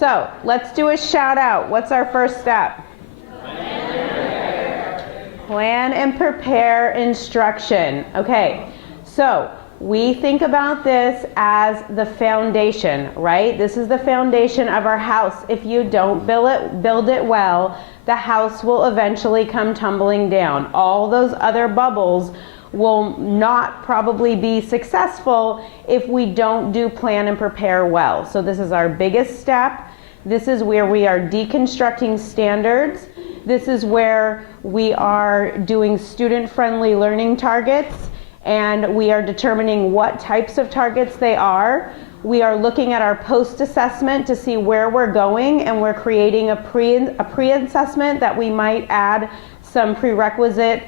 So let's do a shout out. What's our first step? Plan and prepare instruction. Okay, so we think about this as the foundation, right? This is the foundation of our house. If you don't build it well, the house will eventually come tumbling down. All those other bubbles will not probably be successful if we don't do plan and prepare well. So this is our biggest step. This is where we are deconstructing standards. This is where we are doing student-friendly learning targets, and we are determining what types of targets they are. We are looking at our post-assessment to see where we're going, and we're creating a pre-assessment that we might add some prerequisite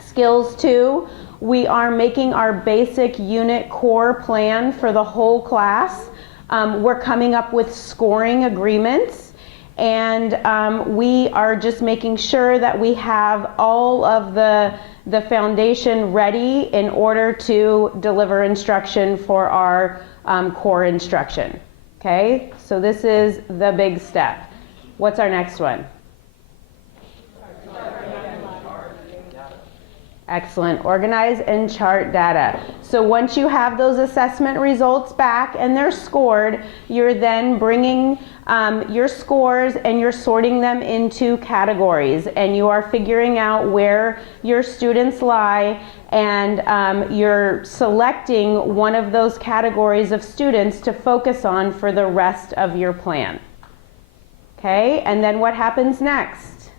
skills to. We are making our basic unit core plan for the whole class. We're coming up with scoring agreements, and we are just making sure that we have all of the foundation ready in order to deliver instruction for our core instruction. Okay, so this is the big step. What's our next one? Excellent. Organize and chart data. So once you have those assessment results back and they're scored, you're then bringing your scores and you're sorting them into categories, and you are figuring out where your students lie, and you're selecting one of those categories of students to focus on for the rest of your plan. Okay, and then what happens next?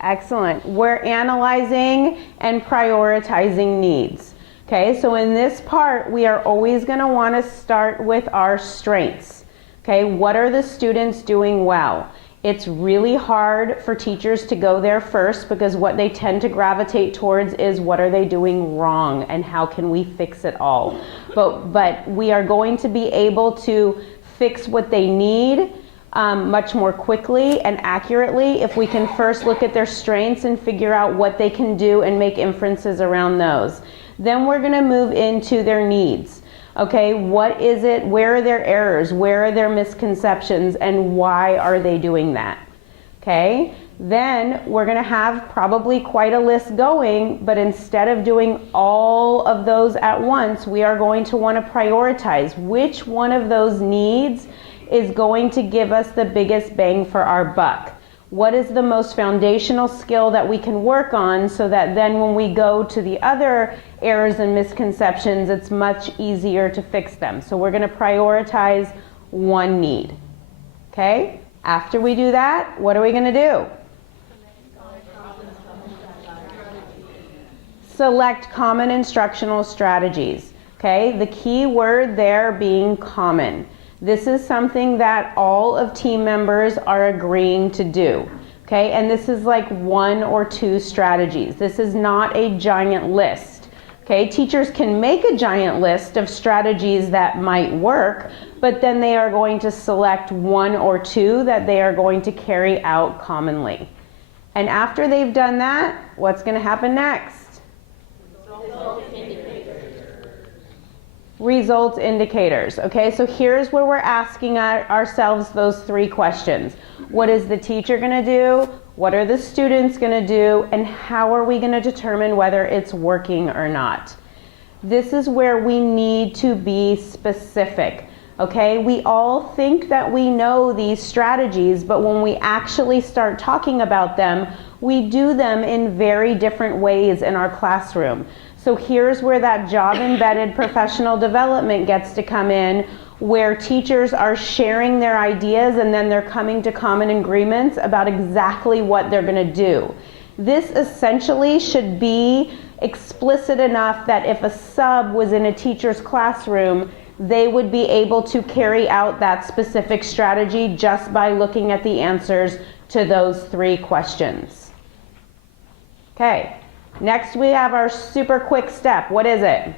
Excellent. We're analyzing and prioritizing needs. Okay, so in this part, we are always going to want to start with our strengths. Okay, what are the students doing well? It's really hard for teachers to go there first, because what they tend to gravitate towards is what are they doing wrong and how can we fix it all. But we are going to be able to fix what they need much more quickly and accurately if we can first look at their strengths and figure out what they can do and make inferences around those. Then we're going to move into their needs. Okay, what is it? Where are their errors? Where are their misconceptions? And why are they doing that? Okay, then we're going to have probably quite a list going, but instead of doing all of those at once, we are going to want to prioritize which one of those needs is going to give us the biggest bang for our buck. What is the most foundational skill that we can work on, so that then when we go to the other errors and misconceptions, it's much easier to fix them. So we're going to prioritize one need. Okay? After we do that, what are we going to do? Select common instructional strategies. Okay? The key word there being common. This is something that all of team members are agreeing to do. Okay, and this is like 1 or 2 strategies. This is not a giant list. Okay, teachers can make a giant list of strategies that might work, but then they are going to select 1 or 2 that they are going to carry out commonly. And after they've done that, what's going to happen next? Results indicators. Okay, so here's where we're asking ourselves those 3 questions. What is the teacher going to do? What are the students going to do? And how are we going to determine whether it's working or not? This is where we need to be specific. Okay, we all think that we know these strategies, but when we actually start talking about them, we do them in very different ways in our classroom. So here's where that job-embedded professional development gets to come in, where teachers are sharing their ideas and then they're coming to common agreements about exactly what they're going to do. This essentially should be explicit enough that if a sub was in a teacher's classroom, they would be able to carry out that specific strategy just by looking at the answers to those 3 questions. Okay. Next, we have our super quick step. What is it?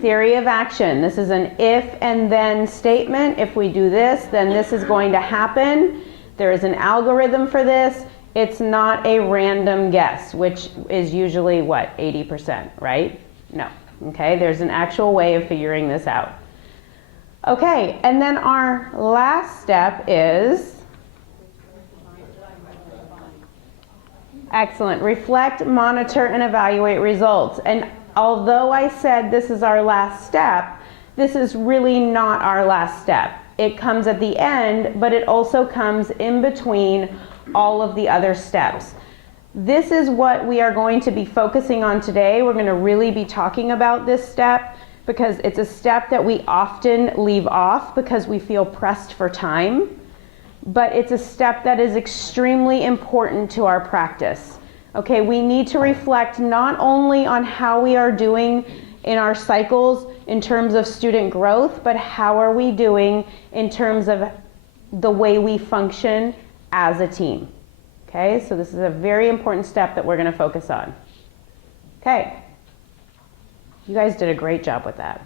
Theory of action. This is an if and then statement. If we do this, then this is going to happen. There is an algorithm for this. It's not a random guess, which is usually what, 80%, right? No. Okay, there's an actual way of figuring this out. Okay, and then our last step is, excellent, reflect, monitor, and evaluate results. And although I said this is our last step, this is really not our last step. It comes at the end, but it also comes in between all of the other steps. This is what we are going to be focusing on today. We're going to really be talking about this step because it's a step that we often leave off because we feel pressed for time, but it's a step that is extremely important to our practice. Okay, we need to reflect not only on how we are doing in our cycles in terms of student growth, but how are we doing in terms of the way we function as a team. Okay, so this is a very important step that we're going to focus on. Okay, you guys did a great job with that.